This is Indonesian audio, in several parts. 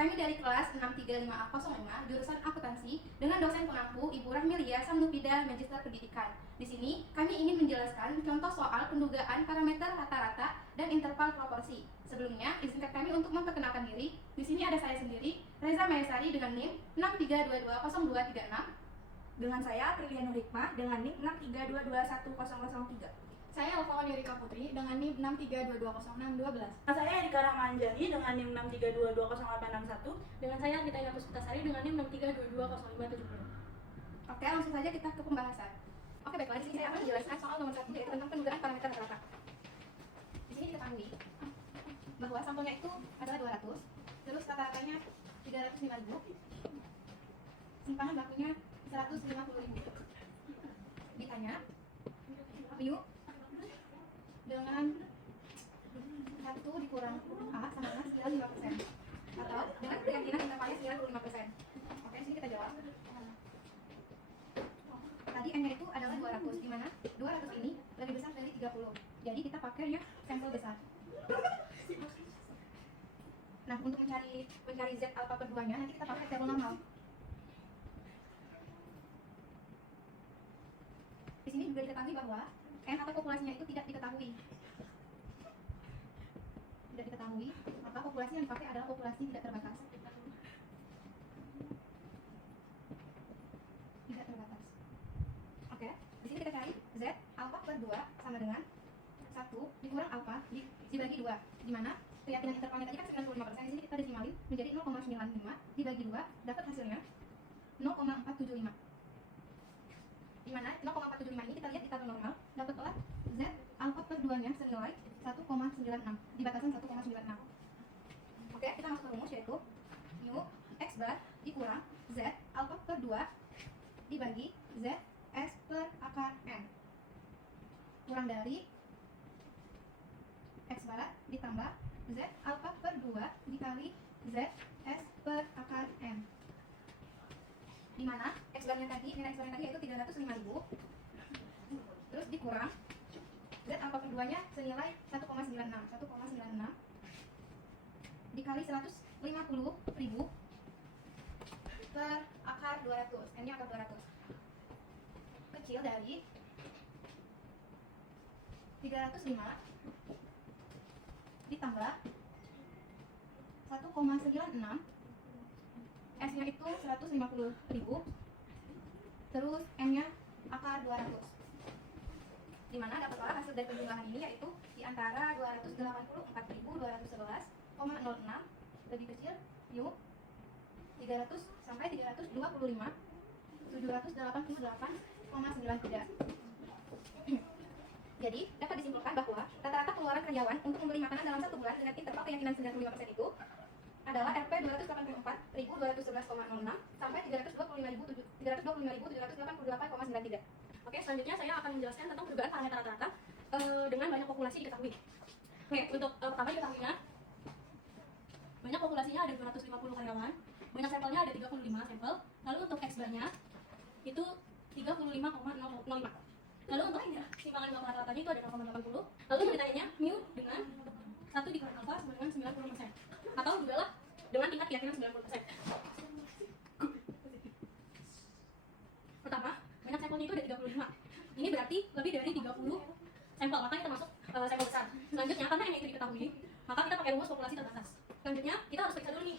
Kami dari kelas 635A05 jurusan akuntansi dengan dosen pengampu Ibu Rahmilia Samnupida Magister Pendidikan. Di sini kami ingin menjelaskan contoh soal pendugaan parameter rata-rata dan interval proporsi. Sebelumnya, izinkan kami untuk memperkenalkan diri. Di sini ada saya sendiri, Reza Mayasari dengan NIM 63220236. Dengan saya, Trilian Nur Hikmah dengan NIM 63221003. Saya Alfawan Yurika Putri dengan NIM 63220612. Saya Erika Rahmanjani dengan NIM 63220861. Dengan saya Gita Ina Puspitasari dengan NIM 63220570. Oke, langsung saja kita ke pembahasan. Oke, baiklah, di sini saya akan menjelaskan soal nomor 1 yaitu tentang pendugaan parameter rata-rata. Di sini diketahui bahwa sampelnya itu adalah 200, terus rata-ratanya 305.000, simpanan bakunya 150.000. Ditanya, yuk dengan 1 dikurang A sama dengan 95%, atau dengan keyakinan intervalnya 95%. Oke, di sini kita jawab. Tadi N-nya itu adalah 200, di mana 200 ini lebih besar dari 30. Jadi kita pakainya sampel besar. Nah, untuk mencari Z alfa per 2-nya, nanti kita pakai tabel normal. Di sini juga diketahui bahwa N atau populasinya itu tidak diketahui. Tidak diketahui, maka populasi yang dipakai adalah populasi tidak terbatas. Tidak terbatas. Oke, di sini kita cari Z alfa per 2 sama dengan 1 dikurang alfa dibagi 2, di mana keyakinan intervalnya tadi kan 95%, di sini kita desimalin menjadi 0,95 dibagi 2, dapat hasilnya 0,475. Di mana 0,475 ini kita lihat di tabel normal, dapatlah Z alfa per 2-nya senilai 1,96 di batasan 1,96. Oke, kita masuk ke rumus yaitu mu x bar dikurang Z alfa per 2 dibagi Z S per akar N kurang dari X bar ditambah Z alfa per 2 dikali Z S per akar N, di mana X barnya tadi, nilai X barnya tadi yaitu 305.000, terus dikurang Z alfa per 2 nya senilai 1,96 dikali 150.000 per akar 200, N nya akar 200 kecil dari 305 ditambah 1,96, S nya itu 150.000, terus N nya akar 200, dimana dapatlah hasil dari penjumlahan ini yaitu di antara 284.211,06 lebih kecil mu 300 sampai 325 788,93. Jadi, dapat disimpulkan bahwa rata-rata pengeluaran karyawan untuk membeli makanan dalam 1 bulan dengan interval keyakinan 95% itu adalah Rp 284.211,06 sampai 325.788,93. Oke, selanjutnya saya akan menjelaskan tentang pendugaan parameter rata-rata dengan banyak populasi diketahui. Oke, untuk pertama diketahuinya banyak populasinya ada 250 karyawan, banyak sampelnya ada 35 sampel, lalu untuk X bar-nya itu 35,05. Lalu untuk simpangan baku rata-ratanya itu ada 0,80. Lalu ditanyanya mu dengan 1 dikurang alfa sama dengan 90%, atau juga lah dengan tingkat keyakinan 90%. Pertama, banyak sampelnya itu ada 35. Ini berarti lebih dari 30 sampel, maka kita masuk sampel besar. Selanjutnya, karena N itu diketahui, maka kita pakai rumus populasi terbatas. Selanjutnya, kita harus periksa dulu nih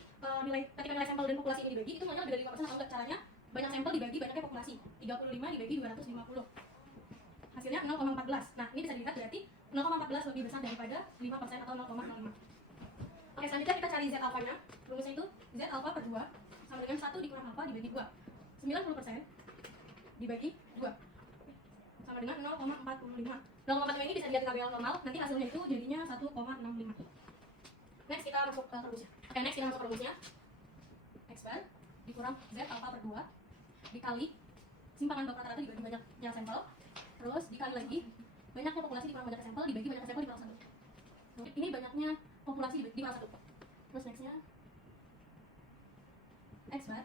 ketika nilai sampel dan populasi ini dibagi, itu nilainya lebih dari 5% atau enggak. Caranya, banyak sampel dibagi banyaknya populasi. 35 dibagi 250. Hasilnya 0,14. Nah, ini bisa dilihat berarti 0,14 lebih besar daripada 5% atau 0,05. Oke, selanjutnya kita cari Z alfanya. Rumusnya itu Z alfa per 2 sama dengan 1 dikurang alfa dibagi 2. 90% dibagi 2 sama dengan 0,45. 0,45 ini bisa dilihat di tabel normal, nanti hasilnya itu jadinya 1,65. Next kita masuk ke rumusnya. Oke, next kita masuk ke rumusnya. X bar dikurang Z alfa per 2 dikali simpangan baku rata-rata dibagi banyaknya sampel, terus dikali lagi banyaknya populasi dikurang banyaknya sampel dibagi banyaknya sampel dikurang 1. Ini banyaknya populasi dikurang 1. Terus nextnya X bar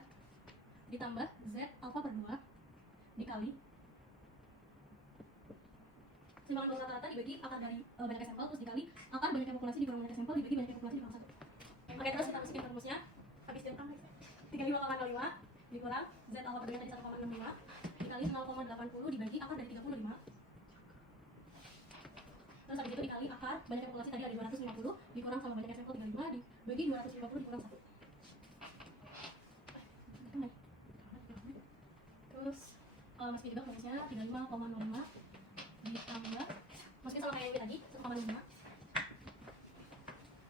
ditambah Z alfa per 2 dikali simpangan baku rata-rata dibagi akar dari banyaknya sampel, terus dikali akar banyaknya populasi dikurang banyaknya sampel dibagi banyaknya populasi dikurang 1. Oke, terus kita masukin ke rumusnya. Oke, 0,05 dikurang Z alfa per 2 tadi 1,65 dikali 0,80 dibagi akar dari 35. Terus habis itu dikali akar banyaknya populasi tadi ada 250 dikurang sama banyaknya sampel 35 dibagi 250 dikurang 1. Terus masukin juga rumusnya 35,05 ditambah masukin sama kayak yang tadi 1,5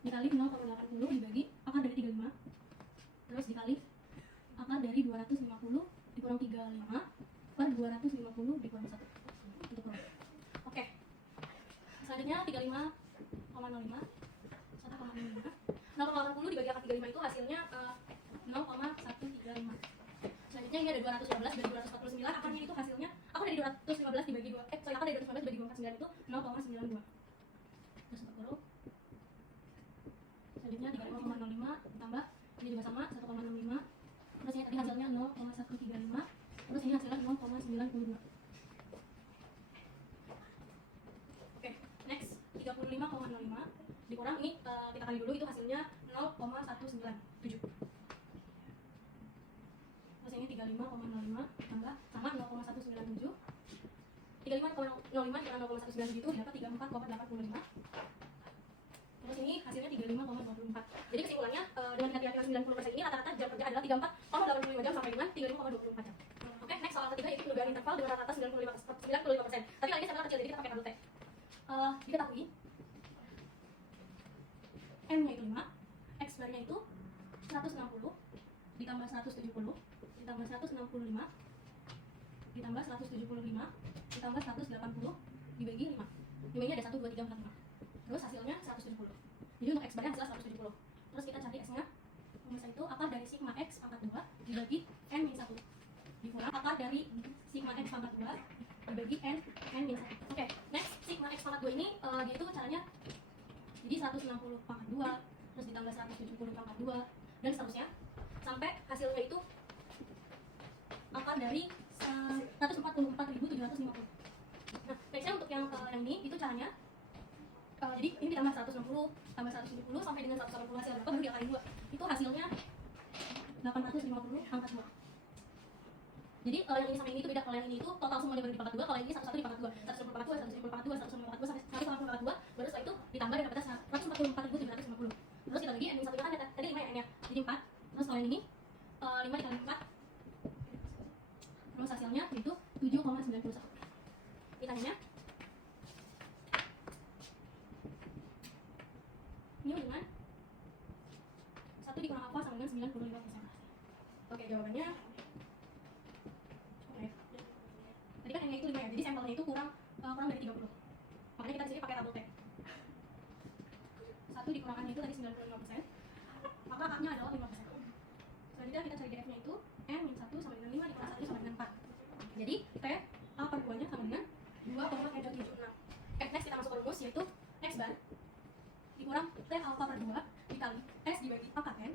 dikali 0,80 dibagi akar dari 35 terus dikali akar dari 250 dikurang 35 per 250 dikurang 1 untuk kurang. Oke, selanjutnya 35,05 1,05 0,80 dibagi akar 35 itu hasilnya 0,135. Selanjutnya ini ada 215 dari 249 akarnya itu hasilnya akar dari 215 dibagi 2 akar dari 215 dibagi 249 itu 0,92. Terus untuk kurung selanjutnya 35,05 ditambah ini juga sama 1,65 terus ini tadi hasilnya 0,135 terus ini hasilnya 0,92. Oke, next 35,05 dikurang ini kita kali dulu itu hasilnya 0,197 terus ini 35,05 tambah sama 0,197 35,05 dikurang 0,197 itu dapat 34,85. Terus ini hasilnya 35,24. Jadi kesimpulannya dengan tingkat keyakinan 90% ini rata-rata jam kerja adalah 34,85 jam sampai dengan 35,24 jam. Oke, next soal ketiga yaitu penugahan interval dengan rata-rata 95%. Tapi kali ini sampelnya kecil jadi kita pakai tabel T. Diketahui M-nya itu 5, X bar-nya itu 160 ditambah 170 ditambah 165 ditambah 175 ditambah 180 dibagi 5. Nilainya ada 1, 2, 3, 4, 5. Terus hasilnya 170. Jadi untuk X bar-nya hasilnya 170. Terus kita cari X-nya. Rumusnya itu akar dari sigma X pangkat 2 dibagi N-1 dikurang akar dari sigma X pangkat 2 dibagi N-1. Oke, next sigma X pangkat 2 ini dia itu caranya jadi 160 pangkat 2 terus ditambah 170 pangkat 2 dan seterusnya sampai hasilnya itu akar dari 144.750. Nah, nextnya untuk yang ini itu caranya jadi ini ditambah 160 tambah 170 sampai dengan 180 hasil berapa baru diakali 2 itu hasilnya 850 pangkat 2. Jadi yang ini sama ini itu beda. Kalau yang ini itu total semuanya baru di pangkat 2, kalau yang ini satu-satu di pangkat 2 160 pangkat 2 170 pangkat 2 190 pangkat 2 sampai 180 pangkat 2 baru setelah itu ditambah dan dapatnya 144.750. Terus kita bagi N-1 kan tadi 5 ya N-nya jadi 4. Terus kalau yang ini 5 dikali 4 terus hasilnya itu 7,91. Ditanya ini dengan 1 dikurang alfa sama dengan 95%. Oke, jawabannya tadi kan N-nya itu 5 ya, jadi sampelnya itu kurang dari 30. Makanya kita di sini pakai tabel T. 1 dikurang N-nya itu tadi 95%, maka A-nya adalah 5%. Selanjutnya kita cari DF-nya itu N-1 sama dengan 5 dikurang 1 sama dengan 4. Jadi T A per 2-nya sama dengan 2,776. Next kita masuk ke rumus yaitu X bar dikurang T alfa per 2 dikali S dibagi akar N.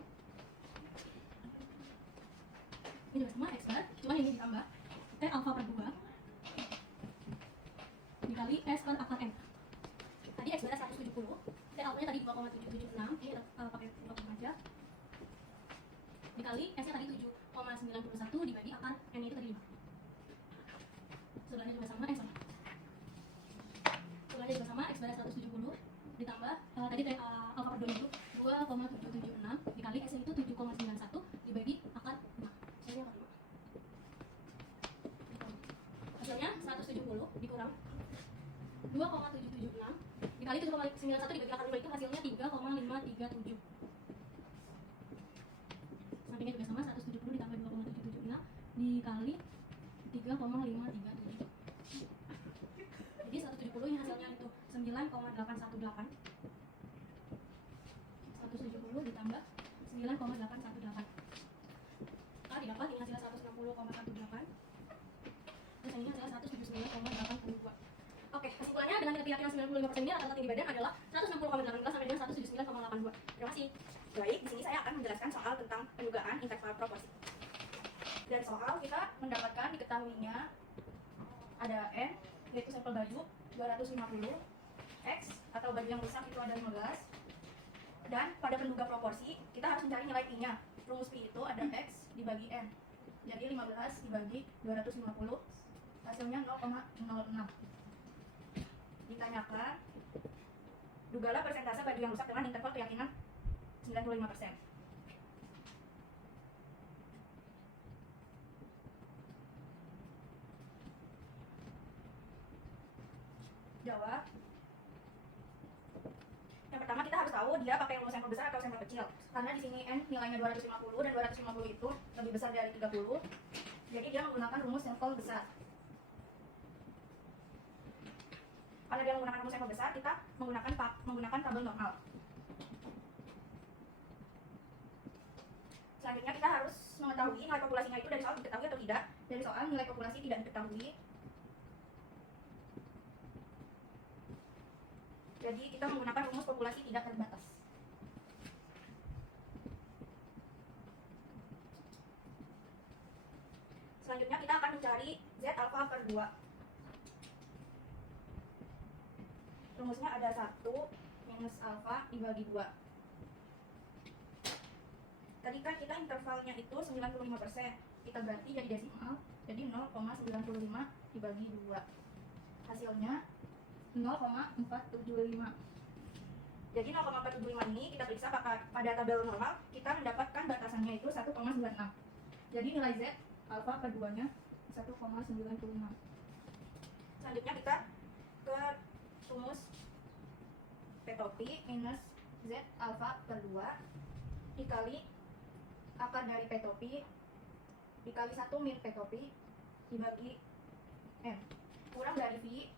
Ini juga sama X bar, cuma ini ditambah T alfa per 2 dikali S per akar N. Tadi X bar 170, T alfa-nya tadi 2,776, ini pakai potong aja. Dikali S-nya tadi 7,91 dibagi akar N-nya itu tadi 5. Sebelahnya juga sama, sebelahnya juga sama, X bar 170 ditambah tadi alfa per 2 itu 2,776 dikali S itu 7,91 dibagi akar 5. Hasilnya 170 dikurang 2,776 dikali 7,91 dibagi akar 5 itu hasilnya 3,537. Sampingnya juga sama, 170 ditambah 2,776 dikali 3,537. Jadi 170 ini hasilnya itu 9,818. 170 ditambah 9,818. Didapat ini hasilnya 160,18. Terus ini hasilnya 179,82. Oke, kesimpulannya dengan keyakinan 95% ini rata-rata tinggi badan adalah 160,18 sampai dengan 179,82. Terima kasih. Baik, di sini saya akan menjelaskan soal tentang penugaan interval proporsi. Dan soal kita mendapatkan diketahuinya ada N, yaitu sampel baju 250, X atau baju yang rusak itu ada 15. Dan pada penduga proporsi kita harus mencari nilai I-nya. rumus Pi itu ada X dibagi N. Jadi 15 dibagi 250 hasilnya 0,06. Ditanyakan, dugalah persentase baju yang rusak dengan interval keyakinan 95%. Jawab. Yang pertama kita harus tahu dia pakai rumus sampel besar atau sampel kecil. Karena di sini N nilainya 250 dan 250 itu lebih besar dari 30. Jadi dia menggunakan rumus sampel besar. Kalau dia menggunakan rumus sampel besar, kita menggunakan tabel normal. Selanjutnya kita harus mengetahui nilai populasinya itu dari soal diketahui atau tidak. Dari soal nilai populasi tidak diketahui. Jadi kita menggunakan rumus populasi tidak terbatas. Selanjutnya kita akan mencari Z alpha per 2. Rumusnya ada 1 minus alpha dibagi 2. Tadi kan kita intervalnya itu 95%. Kita ganti jadi desimal, jadi 0,95 dibagi 2. Hasilnya 0,475. Jadi 0,475 ini kita periksa pada tabel normal, kita mendapatkan batasannya itu 1,96. Jadi nilai Z alpha per 2-nya 1,95. Selanjutnya kita ke rumus P top P minus Z alpha per 2 dikali akar dari P top P dikali 1 min P top P dibagi N kurang dari V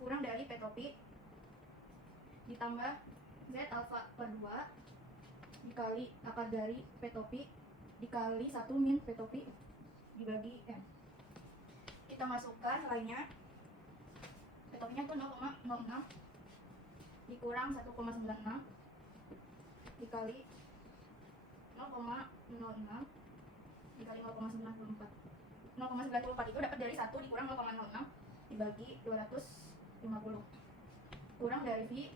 kurang dari P top P ditambah Z alpha per 2 dikali akar dari P top P dikali 1 min P top P dibagi N. Kita masukkan nilainya. P top P-nya itu 0,06 dikurang 1,96 dikali 0,06 dikali 0,94. 0,94 itu dapat dari 1 dikurang 0,06 dibagi 250 kurang dari V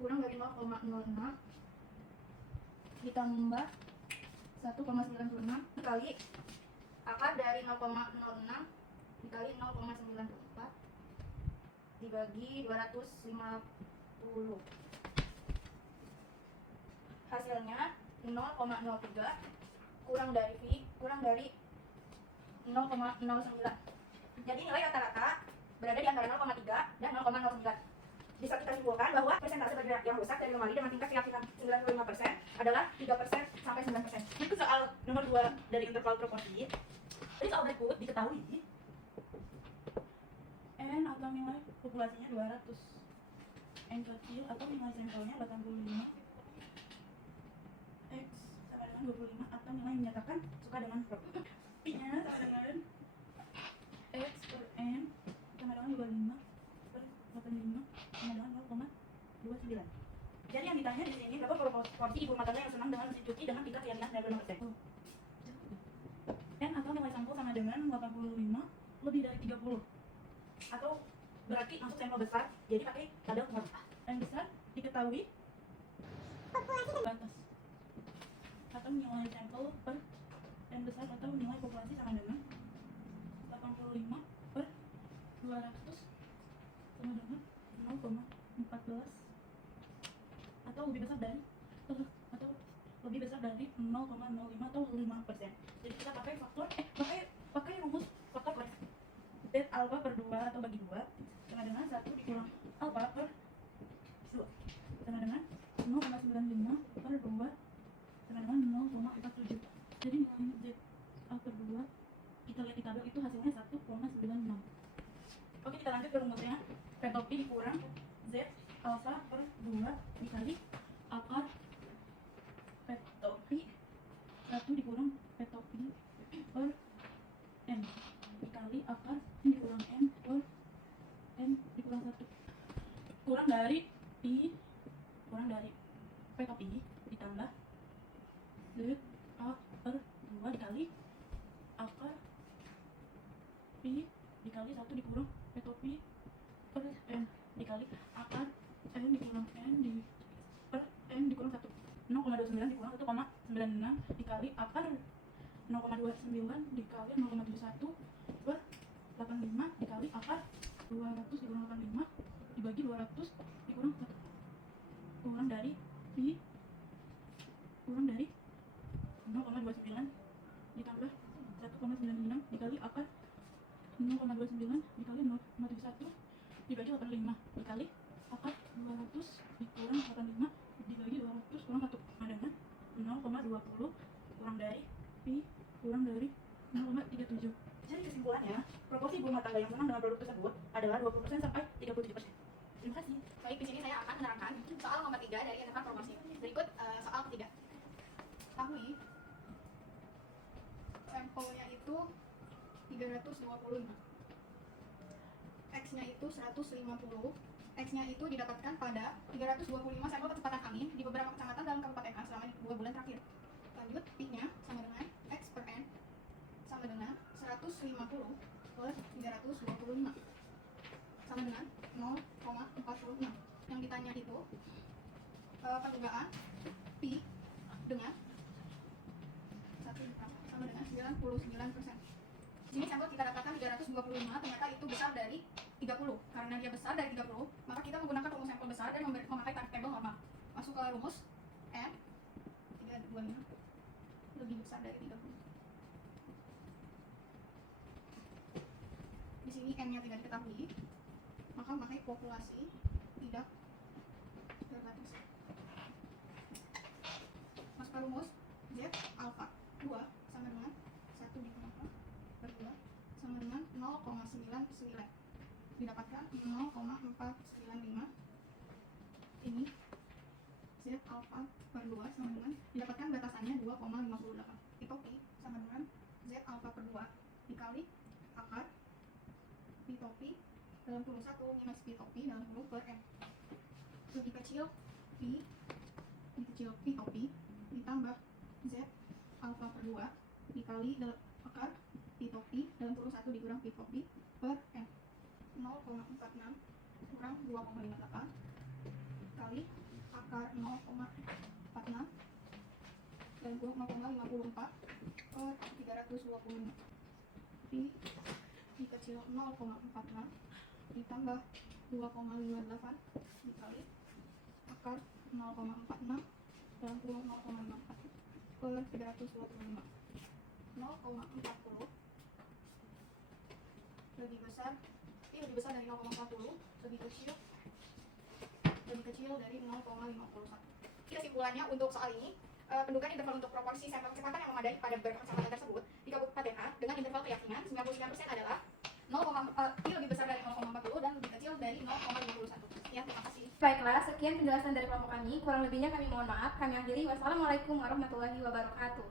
kurang dari 0,06 ditambah 1,96 dikali akar dari 0,06 dikali 0,94 dibagi 250. Hasilnya 0,03 kurang dari V kurang dari 0,09. Jadi nilai rata-rata berada di antara 0,3 dan 0,09. Bisa kita simpulkan bahwa persentase baju yang rusak dari lemari dengan tingkat keyakinan 95% adalah 3% sampai 9%. Itu soal nomor 2 dari interval proporsi. Jadi soal berikut diketahui N atau nilai populasinya 200, N kecil atau nilai sampelnya 85, X sama dengan 25 atau nilai yang menyatakan suka dengan proporsi. P-nya sama dengan X per N sama dengan 25 per 85 sama dengan 0,29. Jadi yang ditanya di sini berapa proporsi ibu rumah tangga yang senang dengan mesin cuci dengan tingkat keyakinan 95%. N atau nilai sampel sama dengan 85 lebih dari 30. Atau berarti masuk sampel besar, jadi pakai tabel nomor. N besar diketahui populasi terbatas. Atau nilai sampel per N besar atau nilai populasi sama dengan 85 per 200 sama dengan 0,14 atau lebih besar dari 0,05 atau 5%. Jadi kita pakai faktor pakai rumus faktor koreksi. Z alpha per 2 atau bagi 2 sama dengan 1 dikurang alpha per 2 sama dengan 0,95 per 2 sama dengan 0,47. Jadi nilai Z alpha per 2 kita lihat di tabel itu hasilnya 1,96. Oke, kita lanjut ke rumusnya. P top P dikurang Z alpha per 2 dikali akar P top P 1 dikurang P top P per N dikali akar N dikurang N per N dikurang 1 kurang dari P P top P ditambah Z A per 2 dikali akar P dikali 1 dikurang P top P per N dikali akar N dikurang N per N dikurang 1. 0,29 dikurang 1,96 dikali akar 0,29 dikali 0,71 per 85 dikali akar 200 dikurang 85 dibagi 200 dikurang 1 kurang dari pi kurang dari 0,29 ditambah 1,96 dikali akar 0,29 dikali 0,71 dibagi 85 dikali akar 200 dikurang 85 dibagi 200 kurang 1 sama dengan 0,20 kurang dari pi kurang dari 0,37. Jadi kesimpulannya, proporsi ibu rumah tangga yang senang dengan produk tersebut adalah 20% sampai 37%. Terima kasih. Baik, di sini saya akan menerangkan soal nomor 3 dari interval proporsi. Berikut soal ketiga. Ketahui sampelnya itu 325, X-nya itu 150, X-nya itu didapatkan pada 325 sampel kecepatan angin di beberapa kecamatan dalam Kabupaten A selama 2 bulan terakhir. Lanjut, P-nya sama dengan X per N sama dengan 150 per 325 sama dengan 0,46. Yang ditanya itu perdugaan P dengan 1 sama dengan 99%. Di sini sampel kita dapatkan 325, ternyata itu besar dari 30. Karena dia besar dari 30, maka kita menggunakan rumus sampel besar dan memakai tarik tabel normal. Masuk ke rumus N 325 lebih besar dari 30. Di sini N-nya tidak diketahui, maka memakai populasi tidak terbatas. Masuk ke rumus Z alpha 2 sama dengan 1 dikurang per 2 sama dengan 0,99, didapatkan 0,495. Ini Z alpha per 2 sama dengan didapatkan batasannya 2,58. Itu Pi sama dengan Z alpha per 2 dikali akar pi topi dalam kurung 1 minus pi topi dalam kurung per n. Lebih kecil pi topi ditambah Z alpha per 2 dikali akar pi topi dalam kurung 1 dikurang pi topi per n. 0,46 kurang 2,58 kali akar 0,46 dan kurung 0,54 per 325. Pi kecil 0,46 ditambah 2,58 dikali akar 0,46 dalam kurung 0,54 per 325. 0,40 lebih besar dari 0,40, lebih kecil dari 0,51. Kesimpulannya untuk soal ini, pendudukan interval untuk proporsi sampel kecepatan yang memadai pada beberapa kecamatan tersebut di Kabupaten A dengan interval keyakinan 99% adalah Pi lebih besar dari 0,40 dan lebih kecil dari 0,51. Ya, terima kasih. Baiklah, sekian penjelasan dari kelompok kami. Kurang lebihnya kami mohon maaf. Kami akhiri. Wassalamualaikum warahmatullahi wabarakatuh.